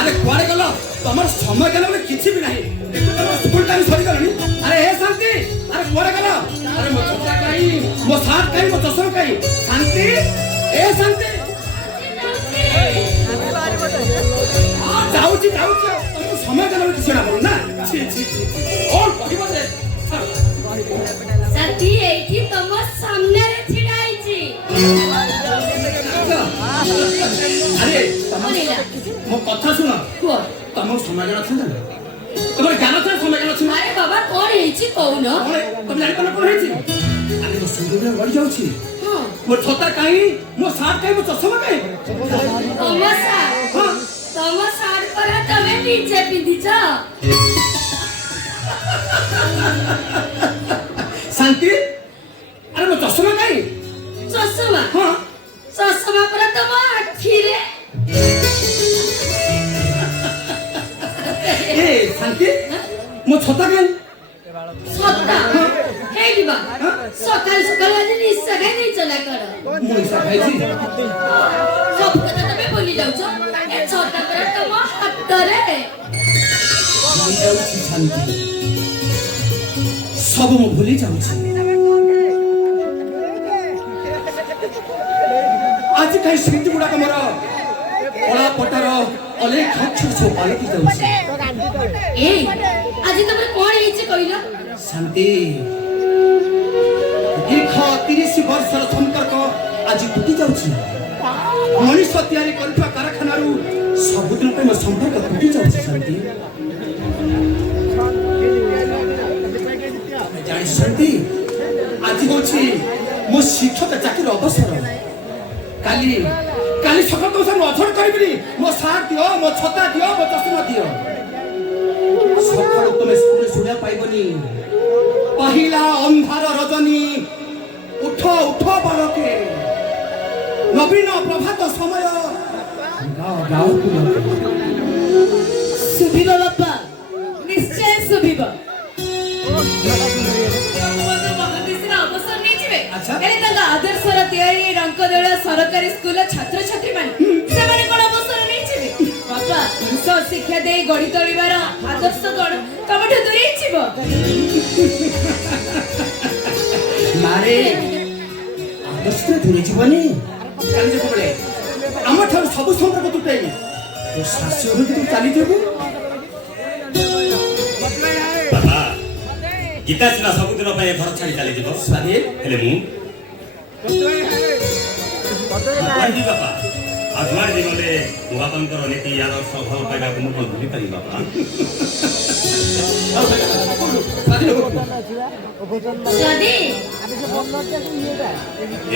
अरे कुआड़े गल तुम समय गला किसी भी नहीं स्कूल टाइम सरी गलानी अरे हे शांति अरे कुआड़े गल अरे मो छता कहीं मो साथ कहीं मो चश्मा कहीं शांति ए शांति जाऊची तुम समय गला किसी ना बोल ना छी छी छी और कहबो जे सती एठी तुम सामने रे छिड़ाई छी अरे मो कथा सुन को तुम समय गला छ तुम ज्ञान छ समय गला छ अरे बाबा कोन हेई छी कहू न तुम जानि पन कोन हेई छी अरे मो सुंदर बढ़ जाउ छी हां मो छता काई मो साथ काई मो चश्मा काई तमसा हां तम सार पर तमे नीचे पिंदी छ शांति अरे मो चश्मा काई चश्मा हां चश्मा पर तम आखी रे ए शांति मो छता काई सत्ता हे दिबा सकाल सकाल आज निस्सा खाई नहीं चला कर मो इसा खाई छी सब कथा तमे बोली जाउ छ ए छत्ता पर तम हाथ रे भूली जाउ छी शांति सब मो भूली जाउ छी आज कहीं स्मृति गुड़ा मोर कला पटार अनेक अक्षर सब पालटी जाउछि ए आज तमरे कोन हेई छी कहिलो शांति दीर्घ 30 वर्षर संपर्क आज टूटी जाउछि मनुष्य तैयारी करथुवा कारखानारू सबुदिन पे संपर्क टूटी जाउछि शांति जानि शांति आज होछि मो शिक्षक चाकरी अवसर काली काली सकाल तो सब अफर करबिनी मो साथ दियो मो छता दियो मो चश्मा दियो सकाल तुम स्कूल सुना पाइबनी पहिला अंधार रजनी उठ उठ बालके नवीन प्रभात समय गाओ गाओ सुभिबा बापा निश्चय सुभिबा अच्छा आदर्शर तैयारी रंकदोल सरकारी स्कूल छात्र छात्री माने कोन अवसर नहीं बापा शिक्षा दे गढ़ी तोड़बार आदर्श कोन तमठ दूरी छिबो मारे आदर्श दूरी जीवनी काली जे बोले हम ठार सब संपर्क टूटाई तो शास्त्र होती चली जेबू बाबा गीता सिना सबुदिन पे घर छाड़ी चली जीव स्वाधीन हेले मु कहदी बापा आत्मार जीवने मो बापांकर नीति आदर्श भल पाइबा को मु भूली पारि बापा स्वादी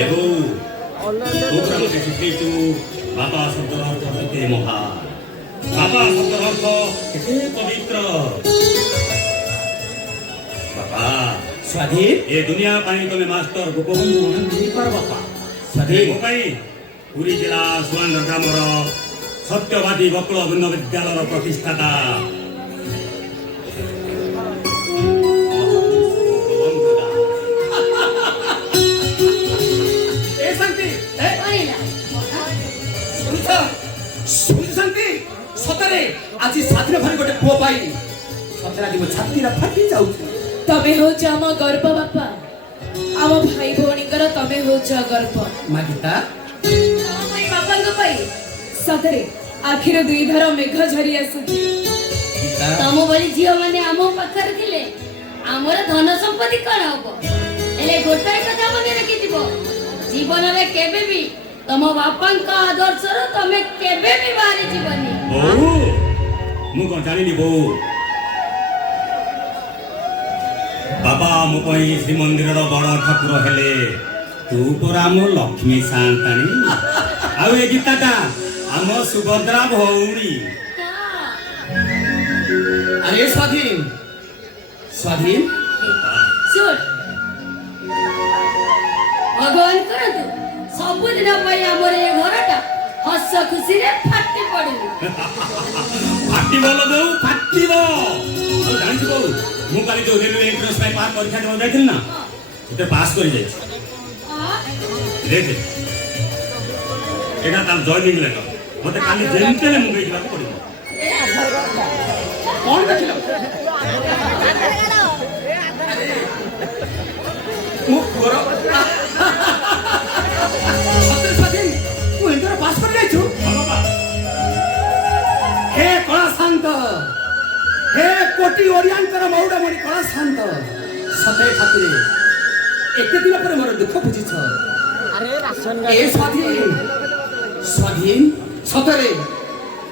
एबो तोरा मते शिखैछु बापा शब्दर अर्थ केते महान बापा शब्दर अर्थ केते पवित्र बापा स्वाधीन ए दुनिया पानी तमे मास्टर गोपबंधु मोहन नहीं पर बापा सधे गोपाई पुरी जिला सुवर्ण ग्रामर सत्यवादी बकुल भिन्न विद्यालय प्रतिष्ठाता ए शांति ए सुन शांति सतरे आज साथरे भरी गोटे पुओ पाई सतरे आज मो छातीरा फाटी जाउछि तमे हो आम गर्व बापा आम भाई भौणीकर तमे हो गर्व मागिता बापा सतरे आखिर दुई धर मेघ झरी आसुची तम बली झियो माने आम पाखर थिले आमर धन संपत्ति कोन हबो एले गोटाय कथा मने रखिथिबो जीवन रे केबे भी तम बापांक आदर्श रो तमे केबे भी बाहरी जीवनी बहु मु कोन जानिनी बहु बाबा मो पई श्री मंदिर रो बड़ ठाकुर हेले तू परा मो लक्ष्मी सांतानी आउ ए गीताटा आम सुभद्रा भौणी अरे स्वाधीन स्वाधीन सुन भगवान करतु सब दिन पई हमर ए घरटा हस खुशी रे फाटी पडू फाटी बोलो बहु फाटी बो और जानि छ बहु मु काली जो रेलवे एंट्रेंस में पास परीक्षा देवा जाइथिल ना सेते पास करि जाय देख एटा तार जॉइनिंग लेटर मते काली जेंटेले मुंबई जिला पड़िबो କଣ ଦେଖିଲ ମୋ ପୁଅର ସତରେ ସ୍ୱାଧୀନ ତୁ ଏମିତି ପାସ୍ କରି ଯାଇଛୁ ହେ କଳା ଶାନ୍ତ ହେ କୋଟି ଓଡିଆଙ୍କର ମଉଡମଣି କଳା ଶାନ୍ତ ସତେ ଠାକୁରେ ଏତେ ଦିନ ପରେ ମୋର ଦୁଃଖ ବୁଝିଛ ଏ ସ୍ୱାଧୀନ ସ୍ୱାଧୀନ ସତରେ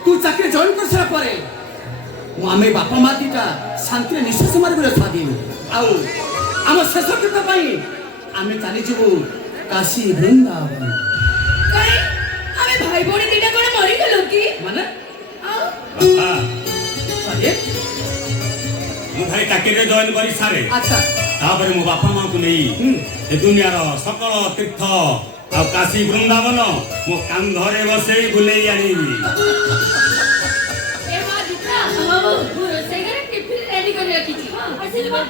ତୁ ଚାକିରି ଜଏନ୍ କରିସାରିଲା ପରେ ଆମେ ବାପା ମା ଦିଟା ଶାନ୍ତିରେ ନିଶ୍ୱାସ ମାରିବୁ ସ୍ୱାଧୀନ ଆଉ ଆମ ଶେଷ କୃତ ପାଇଁ ଆମେ ଚାଲିଯିବୁ କାଶୀ ବୃନ୍ଦାବନ କାଇଁ ଆମେ ଭାଇ ଭଉଣୀ ଦିଟା କଣ ମରିଗଲୁ କି ମାନେ ଆଉ ବାପା ସ୍ୱାଧୀନ ମୁଁ ଭାଇ ଚାକିରିରେ ଜଏନ୍ କରି ସାରେ ଆଚ୍ଛା ତାପରେ ମୋ ବାପା ମାଙ୍କୁ ନେଇ ଏ ଦୁନିଆର ସକଳ ତୀର୍ଥ ଆଉ କାଶୀ ବୃନ୍ଦାବନ ମୋ କାନ୍ଧରେ ବସେଇ ବୁଲେଇ ଆଣିବି ଏ ମା ଦିଟା ବାବୁ ମୁଁ ରୋଷେଇ ଘରେ ଟିଫିନ ରେଡି କରି ରଖିଛି ଆସିଲି ମା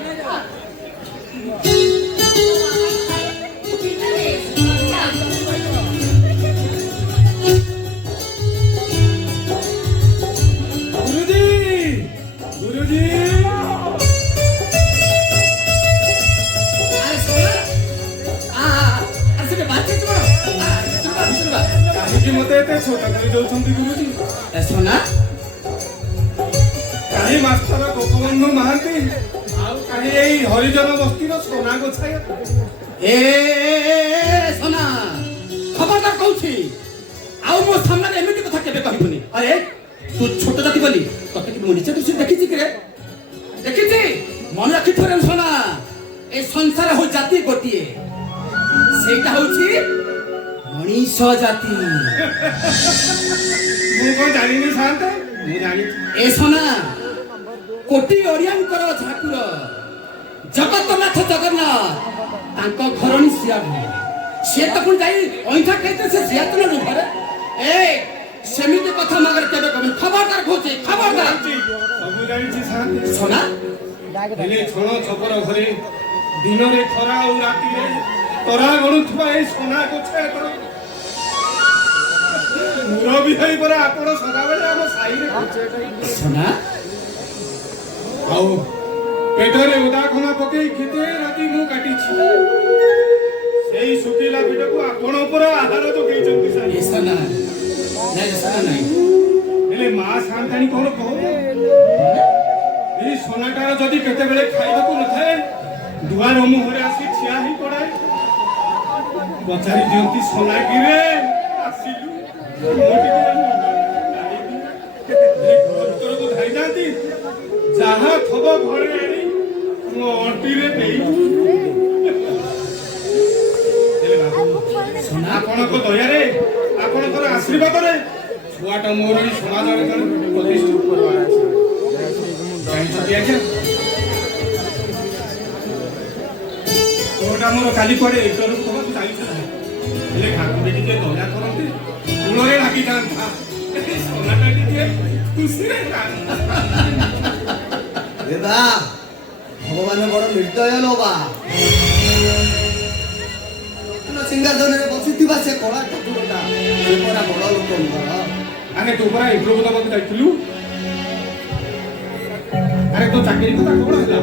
गुरुजी गुरुजी अरे सोना अरे से बातचीत करो କାହିଁକି ମତେ ଏତେ ଛୋଟ କରି ଦଉଛନ୍ତି ଗୁରୁଜୀ? सोना କାହିଁ ମାଷ୍ଟର ଗୋପବନ୍ଧୁ ମହାନ୍ତି ଆଉ କାହିଁ ଏଇ ହରିଜନ ବସ୍ତିର সোনা ଗୋଛାଇ ए सोना खबरदार कहूची आउ मो सामने एमिति कथा केबे कहबुनी अरे तू छोट जाति बोली तते कि मो निचे तू देखिछि कि रे देखिछि मन रखि थरे सोना ए संसार हो जाति गोटिए सेटा होची मनीष जाति ମୁଁ କଣ ଜାଣିନି ସାନ୍ତ ମୁଁ ଜାଣିଛି ए सोना कोटी ओडियांकर ठाकुर जगतनाथ जगन्नाथ तांको घरणी सियाबु से तो पुन जाई ओइठा कहते से सियातन न घरे ए सेमिति कथा मगर केबे कबे खबरदार खोजे खबरदार ସବୁ ଜାଣିଛି ସାନ୍ତ सोना ହେଲେ ଛଣ ଛପର ଘରେ ଦିନରେ ଖରା ଆଉ ରାତିରେ ତରା ଗଣୁଥିବା ଏଇ সোনা ଗୋଛାଇ କର ମୁରବି ହେଇ ପରା ଆପଣ ସଦାବେଳେ ଆମ ସାହିରେ सोना ଆଉ ପେଟରେ ଓଦା ଖମା ପକେଇ କେତେ ରାତି ମୁଁ କାଟିଛି ସେଇ ଶୁଖିଲା ପିଠକୁ ଆପଣ ଉପରେ ଆହାର ଯୋଗେଇଛନ୍ତି ए ସାହି सोना नहीं सोना नहीं ହେଲେ ମା ସାନ୍ତାଣୀ କଣ କହୁ ଏଇ সোনাଟାର ଯଦି କେତେବେଳେ ଖାଇବାକୁ ନଥାଏ ଦୁଆର ମୁହଁରେ ଆସି ଠିଆ ହେଇ ପଡ଼ାଏ ପଚାରି ଦିଅନ୍ତି সোনা କିରେ ଆସିଲୁ ମୁଁ ଟିକେ ଜାଣିବି। ହେଲେ ଘର ଭିତରକୁ ଧାଇ ଯାଆନ୍ତି ଯାହା ଥବ ଘରେ ଆଣି ମୋ ଅଣ୍ଟିରେ ଦେଇ ହେଲେ ବାବୁ सोना ଆପଣଙ୍କ ଦୟାରେ ଆପଣଙ୍କର ଆଶୀର୍ବାଦରେ ଛୁଆଟା ମୋର ଏଇ ସମାଜରେ ଜଣେ ପ୍ରତିଷ୍ଠିତ କରିବାର ଅଛି ଜାଣିଛନ୍ତି ଆଜ୍ଞା ପୁଅଟା ମୋର କାଲି କୁଆଡ଼େ ଇଣ୍ଟରଭ୍ୟୁ ଦେବାକୁ ଯାଇଥିଲା ହେଲେ ଠାକୁର ଟିକେ ଦୟା କରନ୍ତି କୂଳରେ ଲାଗିଯାଆନ୍ତା সোনাটা ଟିକେ ଖୁସିରେ ଯାଆନ୍ତା দেবা ভগবানের বড় নির্দয় লোবা সিংহাসনের বসিথিবা সে কলা ঠাকুরটা সে পরা বড় লোকଙ୍କର আরে ତୁ ପରା ଇଣ୍ଟରଭ୍ୟୁ ଦେବାକୁ ଯାଇଥିଲୁ ଆରେ ତୋ ଚାକିରି କଥା କଣ ହେଲା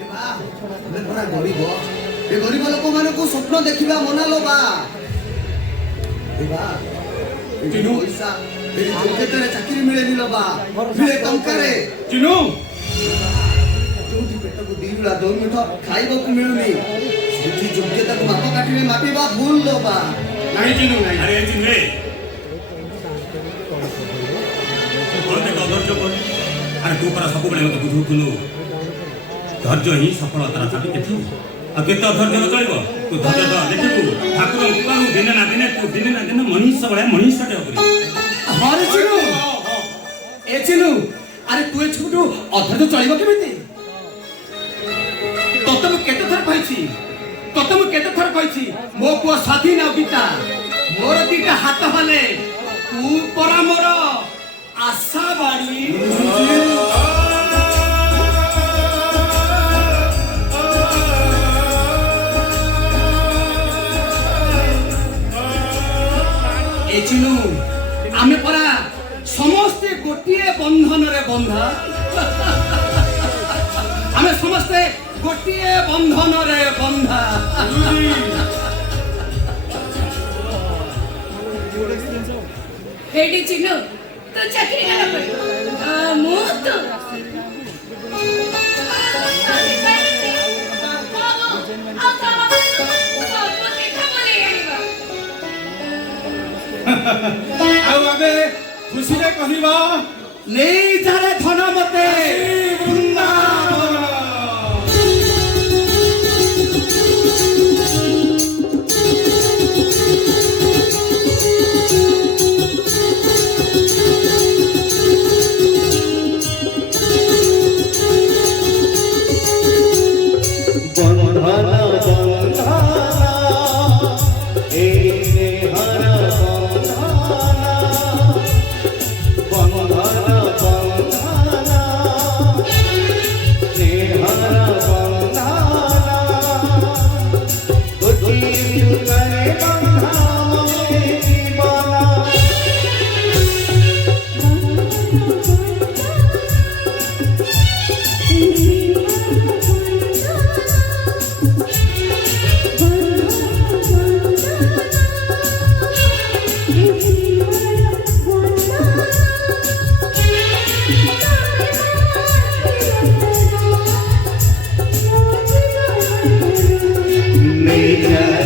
ଦେବା ଆମେ ପରା ଗରିବ ଏ ଗରିବ ଲୋକମାନଙ୍କୁ ସ୍ୱପ୍ନ ଦେଖିବା ମନା ଲୋବା ଦେବା ଏଠି ପଇସା ଏଠି ଯୋଗ୍ୟତାରେ ଚାକିରି ମିଳେନି ଲୋବା ମିଳେ ଟଙ୍କାରେ ଚିନୁ ଯୋଉଠି ପେଟକୁ ଦିଉଳା ଦୌମିଠ ଖାଇବାକୁ ମିଳୁନି ସେଠି ଯୋଗ୍ୟତାକୁ ମାପକାଠିରେ ମାପିବା ଭୁଲ ଲୋବା ନାହିଁ ଚିନୁ ନାହିଁ ଆରେ ଏଠି ନୁହେଁ ମୋତେ ଅଧୈର୍ଯ୍ୟ କର ଆରେ ତୁ ପରା ସବୁବେଳେ ମୋତେ ବୁଝଉଥିଲୁ ଧୈର୍ଯ୍ୟ ହିଁ ସଫଳତାର ଚାବି କେତେ ଆଉ କେତେ ଅଧୈର୍ଯ୍ୟ ନ ଚଳିବ ତୁ ଧୈର୍ଯ୍ୟ ଧର ଦେଖିବୁ ଠାକୁରଙ୍କ କୃପାରୁ ଦିନେ ନା ଦିନେ ମଣିଷ ଭଳିଆ ମଣିଷଟେ ହବ हरे चिनु ए चिनु अरे तू ए छुटू अधर चलिबो केमिति तते मु केते थर कहिछि मो पुआ स्वाधीन आ गीता मोर दीटा हाथ हले तू परा मोर आशा बाड़ी चिनु आमे परा समस्ते गोटिए बंधन रे बंधा ଆମେ ସମସ୍ତେ ଗୋଟିଏ ବନ୍ଧନରେ ବନ୍ଧା। हेडी चिन्नू तो चाकरी करा पड़ी मु तो ଆଉ ଆମେ ଖୁସିରେ କହିବା ନେଇ ଯାରେ ଧନ ମତେ ବୃନ୍ଦାବନ। मेरा